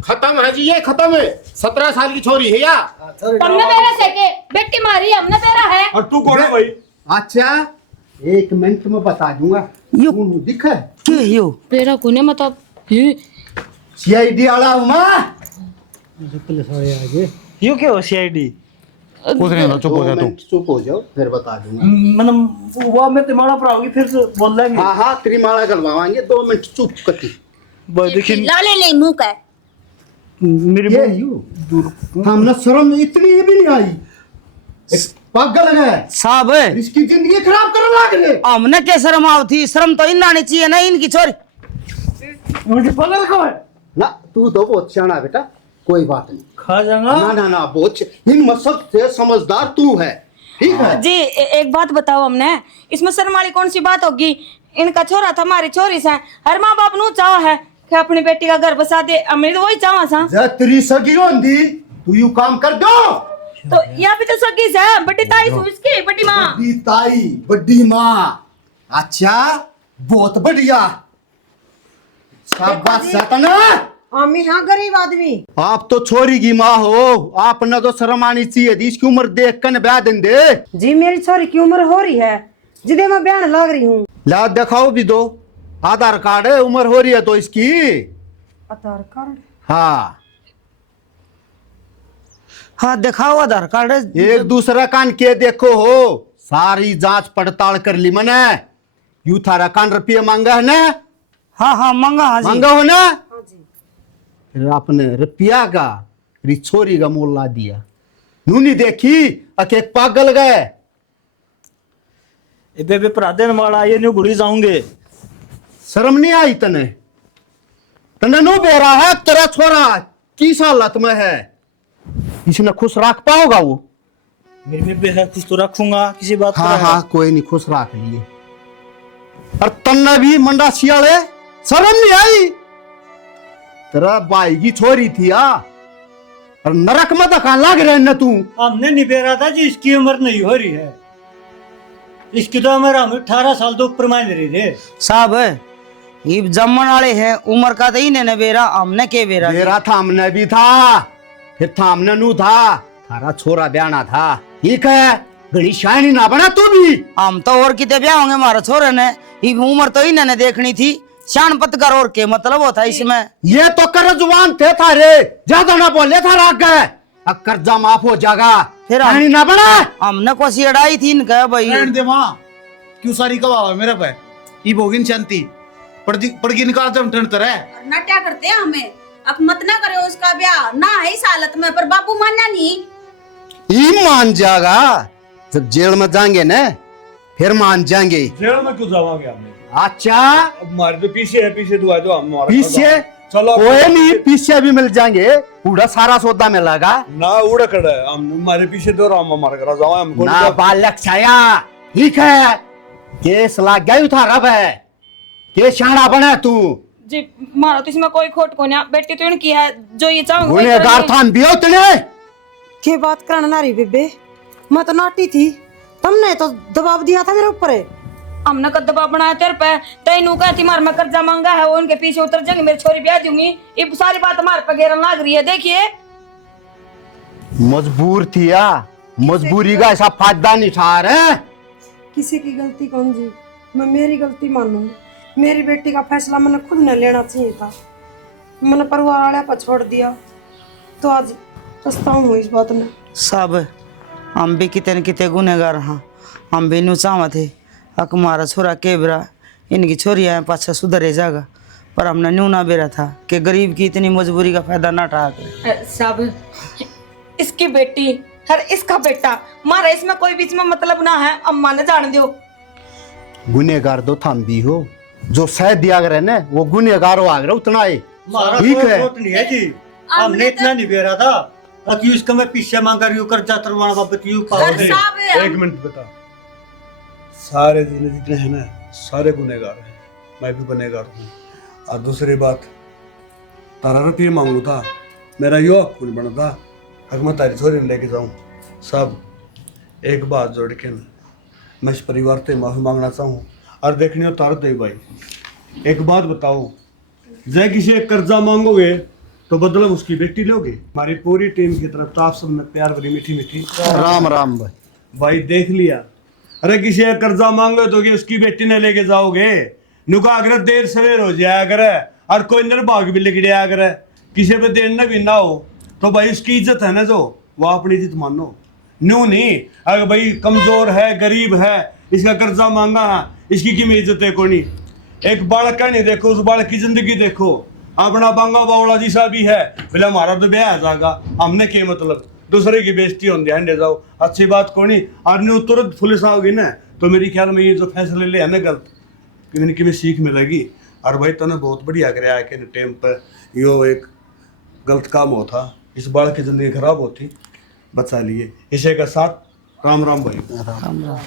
खत्म है जी ये खत्म है 17 साल की छोरी है या हमने तेरा से के बेटी मारी हमने तेरा है। और तू कौन है भाई अच्छा 1 मिनट में बता दूंगा यो दिखा है के यो तेरा कोने मतलब सीआईडी वाला हूं मैं यो क्या हो सीआईडी कुछ नहीं होता, चुप हो जा तू। चुप हो जाओ फिर बता दूंगा मतलब वो मैं तुम्हारा पर आओगी फिर से बोल लेंगे। हाँ हाँ त्रिमाला करवाएंगे 2 मिनट चुप करती देखिए लाले ले मुंह का मेरी ये यू हमने शर्म इतनी भी नहीं आई एक पागल है साहब इसकी जिंदगी खराब करने लग रहे हमने क्या शर्म आव थी शर्म तो इन आनी चाहिए ना इनकी छोरी मुझे पकड़ को है ना तू तो बहुत सियाना बेटा कोई बात नहीं खा जाऊंगा। ना ना ना बहुत इन मकसद से समझदार तू है ठीक है जी एक बात बताओ हमने इसमें शर्म वाली कौन सी बात होगी। इनका छोरा था हमारी छोरी से हर माँ बाप नु चाह है कि अपनी बेटी का घर बसा दे हमने तो वही चाहा सा जब तेरी सगी होंगी तू यू काम कर दो तो यहाँ भी तो सगी से बड़ी ताई सु इसकी बड़ी माँ बड़ी ताई बड़ी माँ अच्छा बहुत बढ़िया शाबाश सतना हम यहाँ गरीब आदमी आप तो छोरी की माँ हो आपने तो शर्म आनी चाहिए थी इसकी उम्र देख कर ब्याह दिन दे जी मेरी छोरी की उम्र हो रही है जिदे मैं ब्याह लग रही हूँ। ला दिखाओ भी दो आधार कार्ड है उम्र हो रही है तो इसकी आधार कार्ड हाँ हाँ दिखाओ आधार कार्ड एक दूसरा कान के देखो हो सारी जांच पड़ताल कर ली मैंने यू थारा कान रुपये मांगा है ना हाँ हाँ मंगा हाँ जी मांगा हो ना फिर आपने रुपया का फिर छोरी का मोल ला दिया नूनी देखी अके पागल गए ए बेबे पराधे वाला ये न्यू गुड़ी जाऊंगे। शर्म नहीं आई तने? तने नो बेरा है तेरा छोरा किस हालत में है? इसने खुश रख पाओगा वो? मेरे बेबे है कुछ तो रखूंगा किसी बात हाँ हाँ कोई नहीं, खुश रख लिए। और तन्ने भी मंडा सियाले शर्म नहीं आई? तेरा भाई की छोरी थी और नरक में धक्का लग रहे न तू। हमने निबेरा था जी इसकी उम्र नहीं हो रही है, इसकी तो उम्र हम 18 साल तो ऊपर मान रही थे साहब। ये जमन वाले हैं, उम्र का तो ही ने बेरा, हमने के बेरा बेरा था हमने भी था, फिर था हमने नू था, थारा छोरा ब्याना था। ठीक है घड़ी शायनी ना बना तू भी। हम तो और कितने ब्याह होंगे हमारे छोरे ने, ये उम्र तो इन्होंने देखनी थी। शान पतकर और के मतलब होता इसमें। ये तो कर जुबान थे थारे, ज्यादा ना बोले था राग गए, अब कर्जा माफ हो जाएगा, फिर शायनी ना बना। हमने कोसी अड़ाई थी इनका भाई। दे मां क्यों सारी कवा मेरे पे ई भोगिन शांति पड़गी निकाल जम टन तरह ना क्या करते हैं हमें। अब मत ना करो उसका ब्याह ना है इस हालत में, पर बापू मानना नहीं। ये मान जाएगा जब जेल में जाएंगे ना, फिर मान जाएंगे। जेल में क्यों जावांगे हमें? अच्छा अब हमारे तो पीछे है, पीछे दुआ जो हम पीछे चलो कोई नहीं, पीछे भी मिल जाएंगे, पूरा सारा सौदा मिलेगा ना। उड़ा खड़ा है हम हमारे पीछे तो राम हमारे घर जाओ हमको ना। बालक छाया ठीक है, केस लाग गया था रब है के शाना बना तू जी मारो तो इसमें कोई खोट को नहीं, बेटी तो इनकी है जो ये चाहोगे गुनेगार था बियो तने। के बात करना ना रही बेबे, मैं तो नाटी थी, तुमने तो दबाव दिया था मेरे ऊपर। हमने कद दबाव बनाया तेरे पे, तेनू कहती मार मैं कर्जा मांगा है, वो उनके पीछे उतर जाएंगे, मेरी छोरी ब्याह दूंगी। ये सारी बात हमारे पे घेरन लाग रही है। देखिए मजबूर थी या मजबूरी का ऐसा फायदा नहीं उठा रहे। किसी की गलती कौन जी, मैं मेरी गलती मानूंगी। मेरी बेटी का फैसला मैंने खुद न लेना चाहिए था, मैंने परिवार वाले पर छोड़ दिया, तो आज पछताऊं इस बात में। सब हम भी कितने कितने गुनेगार हाँ, हम भी नू चाहवा थे अक हमारा छोरा के बेरा इनकी छोरी आए पाछा सुधरे जाएगा, पर हमने न्यू ना बेरा था कि गरीब की इतनी मजबूरी का फायदा ना उठा कर। सब इसकी बेटी हर इसका बेटा मारा, इसमें कोई बीच में मतलब ना है। अम्मा ने जान दो गुनेगार दो थम भी हो, जो सह दिया करे ना वो गुनेगार हो आगरा उतना है। हमारा ठीक है तो नहीं है जी, हमने इतना नहीं बेरा था कि उसका मैं पीछे मांगा रही हूँ कर्जा तरवाना बाबत यू एक मिनट बेटा, सारे जितने हैं ना सारे गुनेगार हैं, मैं भी गुनेगार हूँ। और दूसरी बात, तारा रुपये मांगू था, मेरा यो हक नहीं बनता हक मैं तारी छोरी लेके जाऊँ। सब एक बात जोड़ के ना मैं इस परिवार से माफी मांगना चाहूँ और देखनी हो तार दे भाई। एक बात बताओ, जय किसी एक कर्जा मांगोगे तो बदला उसकी बेटी लोगे। हमारी पूरी टीम की तरफ तो आप सब में प्यार भरी मीठी मीठी राम राम भाई। भाई देख लिया, अरे किसी एक कर्जा मांगो तो उसकी बेटी ने लेके जाओगे, नुका अगर देर सवेर हो जाया करे और कोई निर्भाग भी लेके जाया करे, किसी पे देना भी ना हो तो भाई उसकी इज्जत है ना, जो वो अपनी इज्जत मानो। न्यू नहीं अगर भाई कमजोर है गरीब है इसका कर्जा मांगा है, इसकी की इज्जत है कोई नहीं। एक बालक का नहीं देखो, उस बालक की जिंदगी देखो। अपना बांगा बावड़ा जी सा भी है, बोले हमारा तो ब्याह जाएगा, हमने के मतलब दूसरे की बेइज्जती होने ध्यान दे जाओ, अच्छी बात को नहीं। और न्यू तुरंत पुलिस आओगी ना तो मेरी ख्याल में ये जो फैसले ले है ना गलत, इनकी भी सीख मिलेगी। और भाई तूने बहुत बढ़िया कराया कि टाइम पर यो एक गलत काम होता, इस बालक की जिंदगी खराब होती, बचा लिए। इसे का साथ राम राम भाई। राम राम।